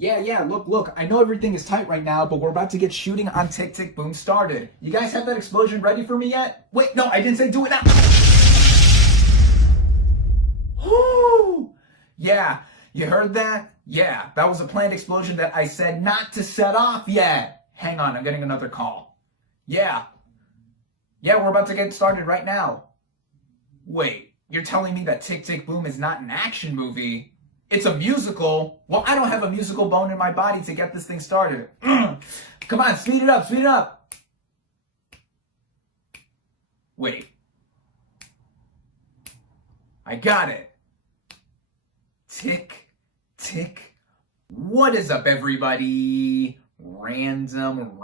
Yeah, look, I know everything is tight right now, but we're about to get shooting on Tick, Tick, Boom started. You guys have that explosion ready for me yet? Wait, no, I didn't say do it now. Whoo! Yeah, you heard that? Yeah, that was a planned explosion that I said not to set off yet. Hang on, I'm getting another call. Yeah, we're about to get started right now. Wait, you're telling me that Tick, Tick, Boom is not an action movie? It's a musical. Well, I don't have a musical bone in my body to get this thing started. Come on, speed it up. Wait. I got it. Tick, tick. What is up, everybody? Random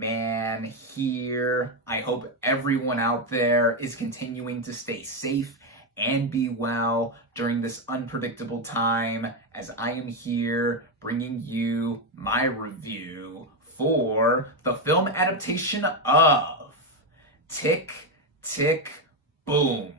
Man here. I hope everyone out there is continuing to stay safe and be well during this unpredictable time, as I am here bringing you my review for the film adaptation of Tick, Tick, Boom,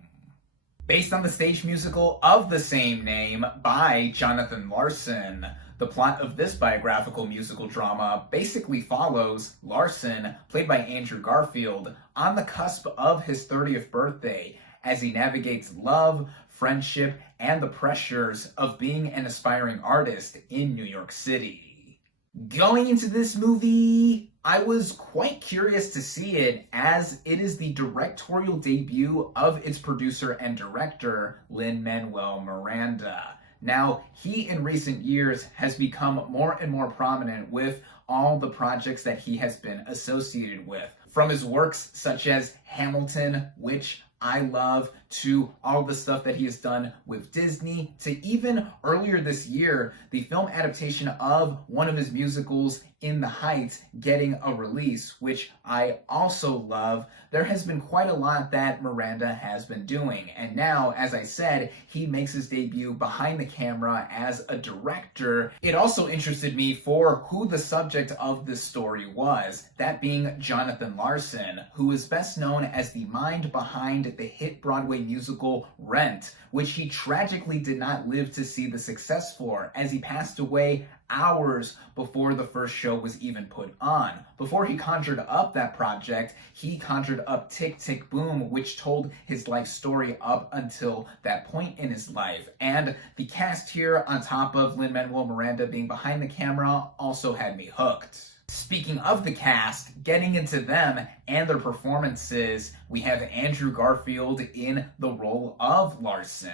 based on the stage musical of the same name by Jonathan Larson. The plot of this biographical musical drama basically follows Larson, played by Andrew Garfield, on the cusp of his 30th birthday as he navigates love, friendship, and the pressures of being an aspiring artist in New York City. Going into this movie, I was quite curious to see it, as it is the directorial debut of its producer and director, Lin-Manuel Miranda. Now, he in recent years has become more and more prominent with all the projects that he has been associated with. From his works such as Hamilton, which I love, to all the stuff that he has done with Disney, to even earlier this year, the film adaptation of one of his musicals, In the Heights, getting a release, which I also love. There has been quite a lot that Miranda has been doing. And now, as I said, he makes his debut behind the camera as a director. It also interested me for who the subject of this story was, that being Jonathan Larson, who is best known as the mind behind the hit Broadway musical Rent, which he tragically did not live to see the success for, as he passed away hours before the first show was even put on. Before he conjured up that project, he conjured up Tick, Tick, Boom, which told his life story up until that point in his life. And the cast here, on top of Lin-Manuel Miranda being behind the camera, also had me hooked. Speaking of the cast, getting into them and their performances, we have Andrew Garfield in the role of Larson.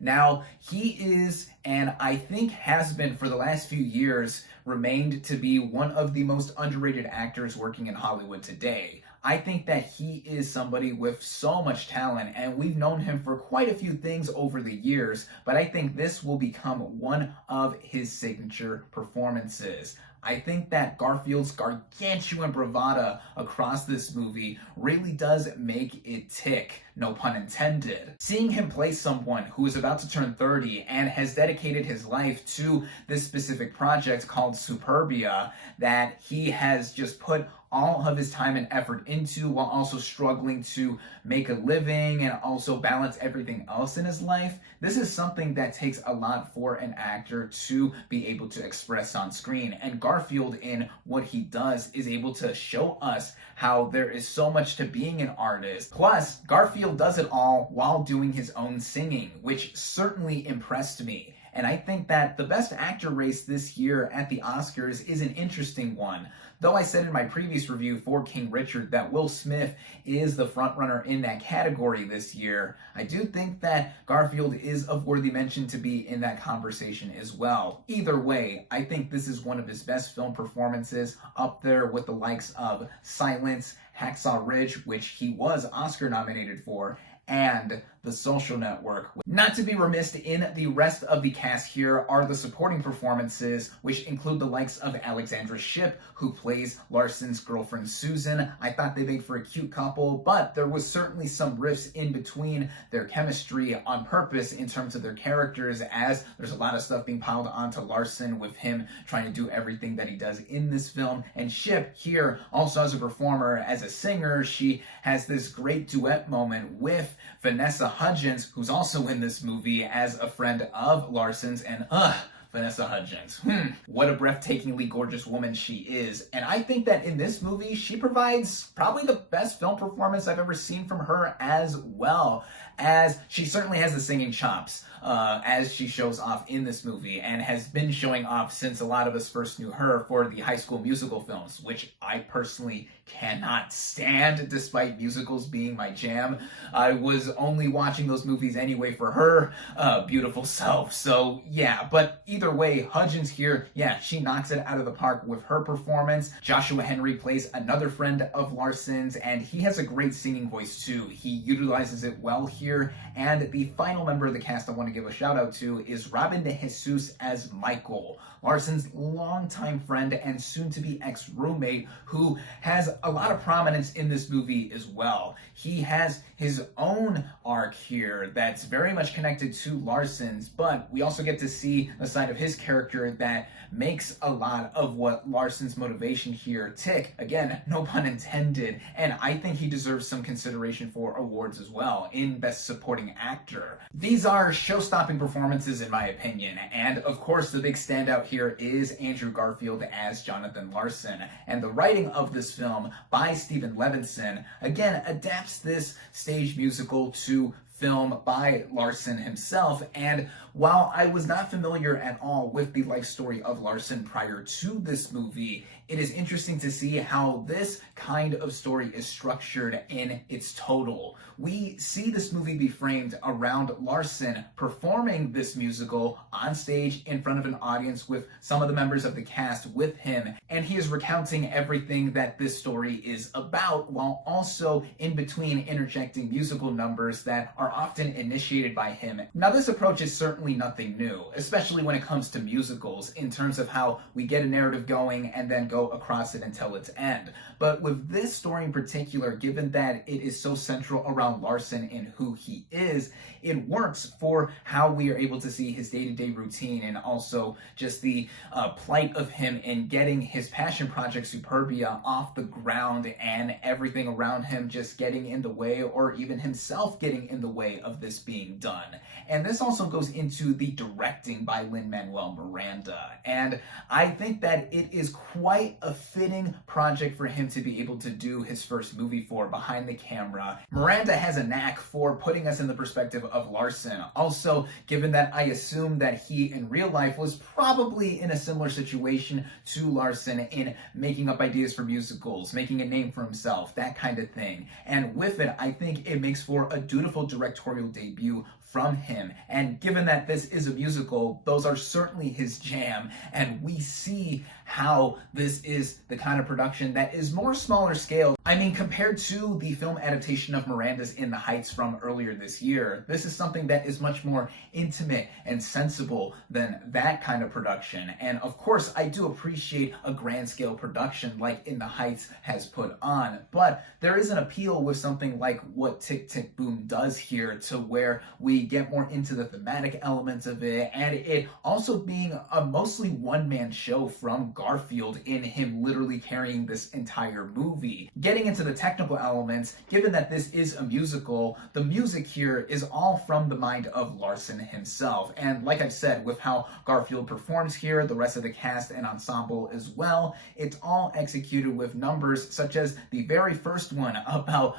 Now, he is, and I think has been for the last few years, remained to be one of the most underrated actors working in Hollywood today. I think that he is somebody with so much talent, and we've known him for quite a few things over the years, but I think this will become one of his signature performances. I think that Garfield's gargantuan bravado across this movie really does make it tick, no pun intended. Seeing him play someone who is about to turn 30 and has dedicated his life to this specific project called Superbia, that he has just put all of his time and effort into, while also struggling to make a living and also balance everything else in his life. This is something that takes a lot for an actor to be able to express on screen. And Garfield, in what he does, is able to show us how there is so much to being an artist. Plus, Garfield does it all while doing his own singing, which certainly impressed me. And I think that the Best Actor race this year at the Oscars is an interesting one. Though I said in my previous review for King Richard that Will Smith is the frontrunner in that category this year, I do think that Garfield is of worthy mention to be in that conversation as well. Either way, I think this is one of his best film performances, up there with the likes of Silence, Hacksaw Ridge, which he was Oscar nominated for, and The Social Network. Not to be remiss in the rest of the cast here are the supporting performances, which include the likes of Alexandra Shipp, who plays Larson's girlfriend Susan. I thought they made for a cute couple, but there was certainly some rifts in between their chemistry on purpose in terms of their characters, as there's a lot of stuff being piled onto Larson with him trying to do everything that he does in this film. And Shipp here, also as a performer, as a singer, she has this great duet moment with Vanessa Hudgens, who's also in this movie as a friend of Larson's, and Vanessa Hudgens. What a breathtakingly gorgeous woman she is. And I think that in this movie, she provides probably the best film performance I've ever seen from her as well, as she certainly has the singing chops, as she shows off in this movie, and has been showing off since a lot of us first knew her for the High School Musical films, which I personally cannot stand, despite musicals being my jam. I was only watching those movies anyway for her beautiful self. So yeah, but either way, Hudgens here, yeah, she knocks it out of the park with her performance. Joshua Henry plays another friend of Larson's, and he has a great singing voice too. He utilizes it well here. And the final member of the cast I want to give a shout out to is Robin Dejesus as Michael, Larson's longtime friend and soon-to-be ex-roommate, who has a lot of prominence in this movie as well. He has his own arc here that's very much connected to Larson's, but we also get to see a side of his character that makes a lot of what Larson's motivation here tick. Again, no pun intended, and I think he deserves some consideration for awards as well in Best Supporting Actor. These are show-stopping performances in my opinion, and of course the big standout here is Andrew Garfield as Jonathan Larson, and the writing of this film by Stephen Levinson again adapts this stage musical to film by Larson himself. And while I was not familiar at all with the life story of Larson prior to this movie, it is interesting to see how this kind of story is structured in its total. We see this movie be framed around Larson performing this musical on stage in front of an audience with some of the members of the cast with him, and he is recounting everything that this story is about, while also in between interjecting musical numbers that are often initiated by him. Now, this approach is certainly nothing new, especially when it comes to musicals, in terms of how we get a narrative going and then go across it until its end. But with this story in particular, given that it is so central around Larson and who he is, it works for how we are able to see his day-to-day routine, and also just the plight of him in getting his passion project Superbia off the ground, and everything around him just getting in the way, or even himself getting in the way of this being done. And this also goes into the directing by Lin-Manuel Miranda, and I think that it is quite a fitting project for him to be able to do his first movie for behind the camera. Miranda has a knack for putting us in the perspective of Larson. Also, given that I assume that he in real life was probably in a similar situation to Larson in making up ideas for musicals, making a name for himself, that kind of thing. And with it, I think it makes for a dutiful directorial debut from him. And given that this is a musical, those are certainly his jam, and we see how this is the kind of production that is more smaller scale. I mean, compared to the film adaptation of Miranda's In the Heights from earlier this year, this is something that is much more intimate and sensible than that kind of production. And of course, I do appreciate a grand scale production like In the Heights has put on, but there is an appeal with something like what Tick Tick Boom does here, to where we get more into the thematic elements of it, and it also being a mostly one-man show from Garfield, in him literally carrying this entire movie. Getting into the technical elements, given that this is a musical, the music here is all from the mind of Larson himself. And like I've said, with how Garfield performs here, the rest of the cast and ensemble as well, it's all executed with numbers such as the very first one about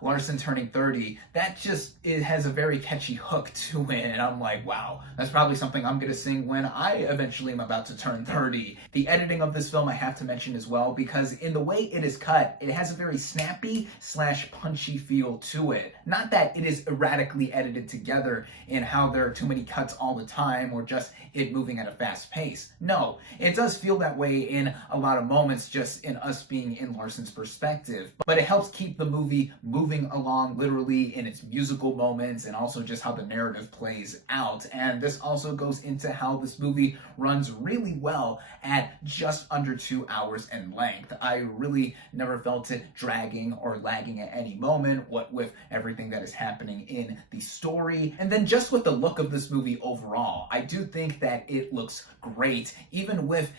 Larson turning 30. That just, it has a very catchy hook to it, and I'm like, wow, that's probably something I'm gonna sing when I eventually am about to turn 30. The editing of this film I have to mention as well, because in the way it is cut, it has a very snappy / punchy feel to it. Not that it is erratically edited together in how there are too many cuts all the time, or just it moving at a fast pace. No, it does feel that way in a lot of moments, just in us being in Larson's perspective, but it helps keep the movie moving along literally in its musical moments, and also just how the narrative plays out. And this also goes into how this movie runs really well at just under 2 hours in length. I really never felt it dragging or lagging at any moment, what with everything that is happening in the story. And then just with the look of this movie overall, I do think that it looks great, even with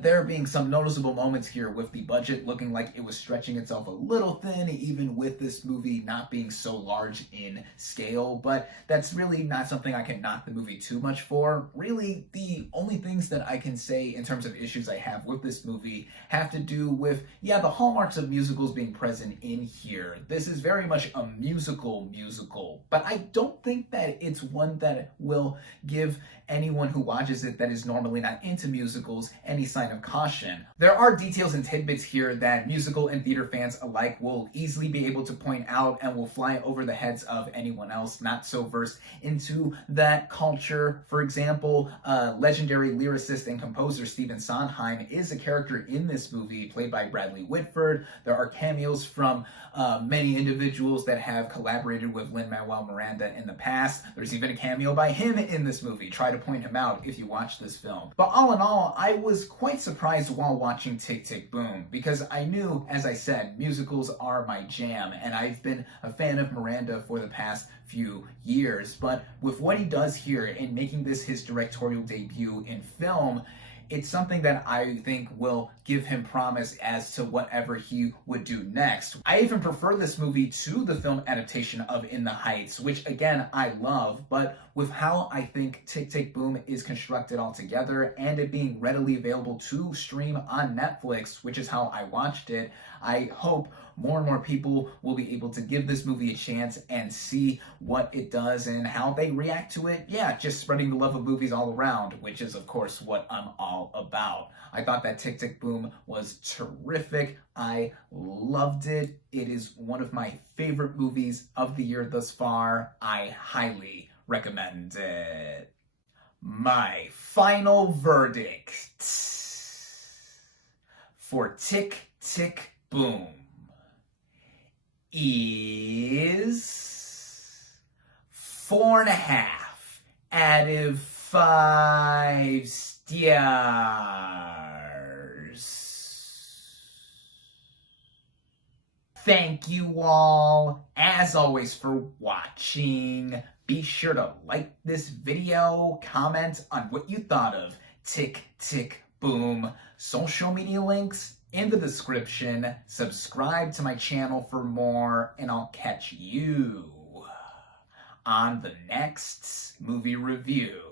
there being some noticeable moments here with the budget looking like it was stretching itself a little thin, even with this movie not being so large in scale. But but that's really not something I can knock the movie too much for. Really, the only things that I can say in terms of issues I have with this movie have to do with, yeah, the hallmarks of musicals being present in here. This is very much a musical, but I don't think that it's one that will give anyone who watches it that is normally not into musicals any sign of caution. There are details and tidbits here that musical and theater fans alike will easily be able to point out and will fly over the heads of anyone else not so versed into that culture. For example, legendary lyricist and composer Stephen Sondheim is a character in this movie played by Bradley Whitford. There are cameos from many individuals that have collaborated with Lin-Manuel Miranda in the past. There's even a cameo by him in this movie. Try to point him out if you watch this film. But all in all, I was quite surprised while watching Tick, Tick, Boom, because I knew, as I said, musicals are my jam, and I've been a fan of Miranda for the past few years. But with what he does here in making this his directorial debut in film, it's something that I think will give him promise as to whatever he would do next. I even prefer this movie to the film adaptation of In the Heights, which again, I love, but with how I think Tick, Tick, Boom is constructed altogether and it being readily available to stream on Netflix, which is how I watched it, I hope more and more people will be able to give this movie a chance and see what it does and how they react to it. Yeah, just spreading the love of movies all around, which is, of course, what I'm all about. I thought that Tick, Tick, Boom was terrific. I loved it. It is one of my favorite movies of the year thus far. I highly recommend it. My final verdict for Tick, Tick, Boom is 4.5 out of 5 stars. Thank you all, as always, for watching. Be sure to like this video, comment on what you thought of Tick, Tick, Boom. Social media links in the description. Subscribe to my channel for more, and I'll catch you on the next movie review.